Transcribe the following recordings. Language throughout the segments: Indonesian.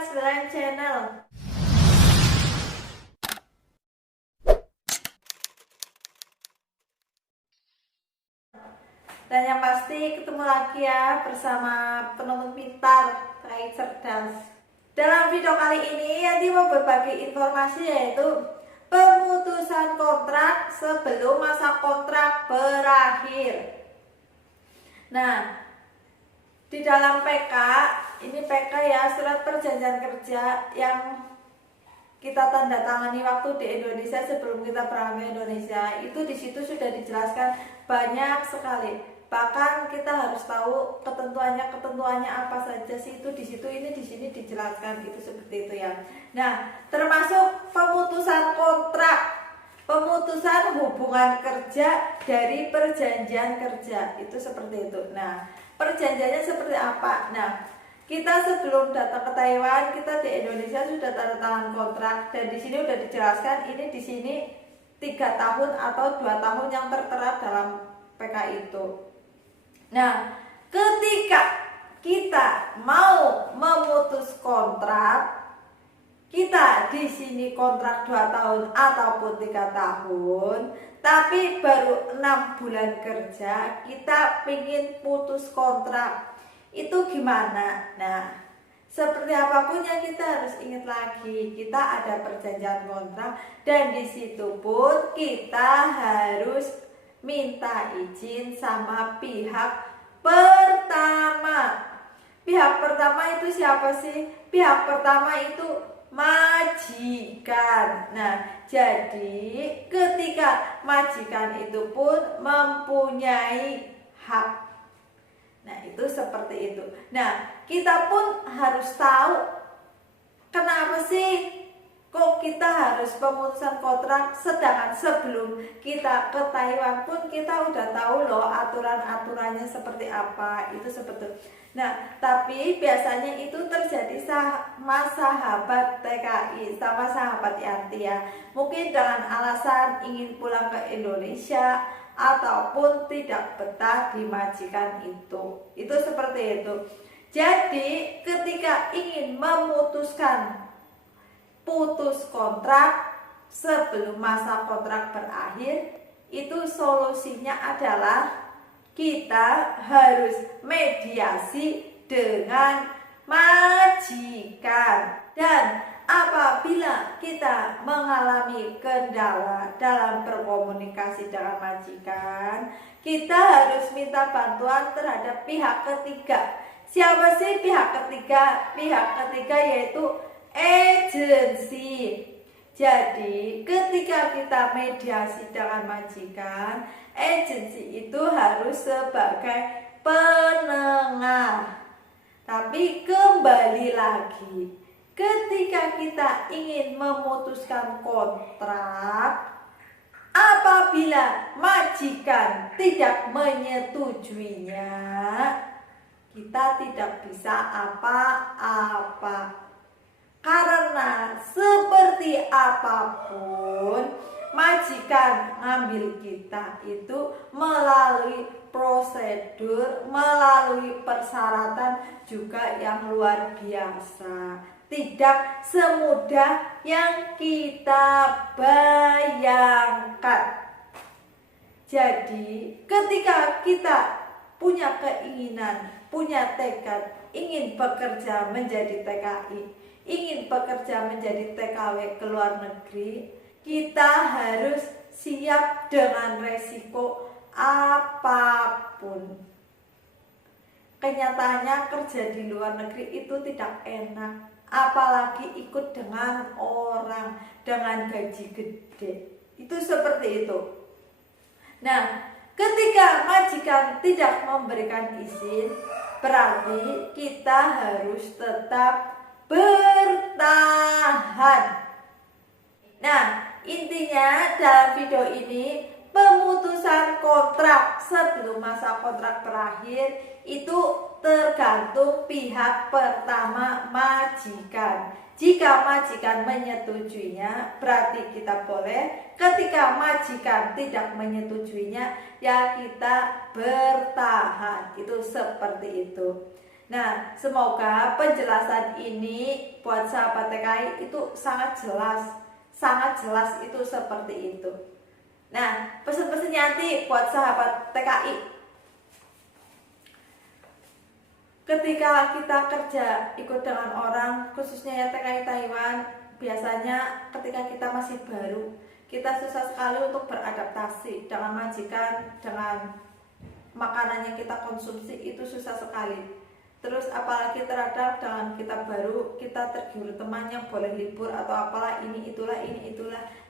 Sembilan Channel. Dan yang pasti ketemu lagi ya bersama penonton pintar, rakyat cerdas. Dalam video kali ini Yanti mau berbagi informasi yaitu pemutusan kontrak sebelum masa kontrak berakhir. Nah, di dalam PK, ini PK ya, surat perjanjian kerja yang kita tanda tangani waktu di Indonesia sebelum kita berangkat ke Indonesia, itu di situ sudah dijelaskan banyak sekali. Bahkan kita harus tahu ketentuannya apa saja sih, itu di situ, ini di sini dijelaskan gitu, seperti itu ya. Nah, termasuk pemutusan kontrak, pemutusan hubungan kerja dari perjanjian kerja, itu seperti itu. Nah, perjanjiannya seperti apa? Nah, kita sebelum datang ke Taiwan, kita di Indonesia sudah tanda tangan kontrak, dan di sini sudah dijelaskan ini di sini 3 tahun atau 2 tahun yang tertera dalam PK itu. Nah, ketika kita mau memutus kontrak, kita di sini kontrak 2 tahun ataupun 3 tahun, tapi baru 6 bulan kerja, kita ingin putus kontrak. Itu gimana? Nah, seperti apapun yang kita harus ingat lagi, kita ada perjanjian kontrak, dan di situ pun kita harus minta izin sama pihak pertama. Pihak pertama itu siapa sih? Pihak pertama itu majikan. Nah, jadi ketika majikan itu pun mempunyai hak. Nah, itu seperti itu. Nah, kita pun harus tahu kenapa sih kok kita harus pemutusan kontrak, sedangkan sebelum kita ke Taiwan pun kita udah tahu loh aturan-aturannya seperti apa, itu seperti. Nah, tapi biasanya itu terjadi sama sahabat TKI, sama sahabat Yanti ya. Mungkin dengan alasan ingin pulang ke Indonesia ataupun tidak betah di majikan itu. Itu seperti itu. Jadi, ketika ingin memutuskan putus kontrak sebelum masa kontrak berakhir, itu solusinya adalah kita harus mediasi dengan majikan. Dan apabila kita mengalami kendala dalam berkomunikasi dengan majikan, kita harus minta bantuan terhadap pihak ketiga. Siapa sih pihak ketiga? Pihak ketiga yaitu agensi. Jadi ketika kita mediasi dengan majikan, agensi itu harus sebagai penengah. Tapi kembali lagi, ketika kita ingin memutuskan kontrak, apabila majikan tidak menyetujuinya, kita tidak bisa apa-apa. Karena seperti apapun, majikan ngambil kita itu melalui prosedur, melalui persyaratan juga yang luar biasa. Tidak semudah yang kita bayangkan. Jadi, ketika kita punya keinginan, punya tekad, ingin bekerja menjadi TKI, ingin bekerja menjadi TKW ke luar negeri, kita harus siap dengan resiko apapun. Kenyataannya kerja di luar negeri itu tidak enak, apalagi ikut dengan orang dengan gaji gede. Itu seperti itu. Nah, ketika majikan tidak memberikan izin, berarti kita harus tetap bertahan. Nah, intinya dalam video ini, pemutusan kontrak sebelum masa kontrak berakhir itu tergantung pihak pertama, majikan. Jika majikan menyetujuinya, berarti kita boleh. Ketika majikan tidak menyetujuinya, ya kita bertahan. Itu seperti itu. Nah, semoga penjelasan ini buat sahabat TKI itu sangat jelas itu seperti itu. Nah, pesan-pesan Yanti buat sahabat TKI, ketika kita kerja ikut dengan orang, khususnya ya TKI Taiwan, biasanya ketika kita masih baru, kita susah sekali untuk beradaptasi dengan majikan, dengan makanan yang kita konsumsi itu susah sekali. Terus apalagi terhadap dengan kita baru, kita tergiur teman yang boleh libur atau apalah ini itulah.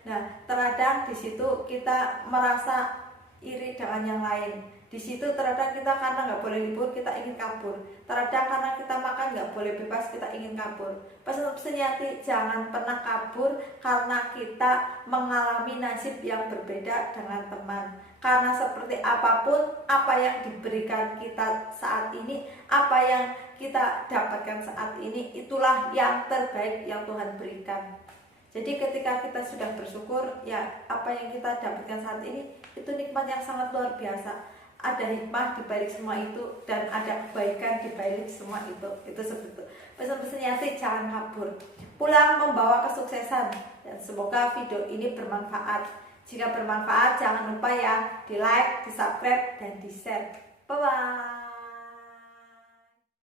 Nah, terkadang di situ kita merasa iri dengan yang lain. Di situ terkadang kita karena nggak boleh libur kita ingin kabur. Terkadang karena kita makan nggak boleh bebas kita ingin kabur. Pesan-pesan Yanti, jangan pernah kabur karena kita mengalami nasib yang berbeda dengan teman. Karena seperti apapun apa yang diberikan kita saat ini, apa yang kita dapatkan saat ini, itulah yang terbaik yang Tuhan berikan. Jadi ketika kita sudah bersyukur, ya apa yang kita dapatkan saat ini itu nikmat yang sangat luar biasa. Ada hikmah di balik semua itu dan ada kebaikan di balik semua itu. Itu seperti itu. Pesan-pesan Yanti, jangan kabur. Pulang membawa kesuksesan, dan semoga video ini bermanfaat. Jika bermanfaat, jangan lupa ya di like, di subscribe, dan di share. Bye bye.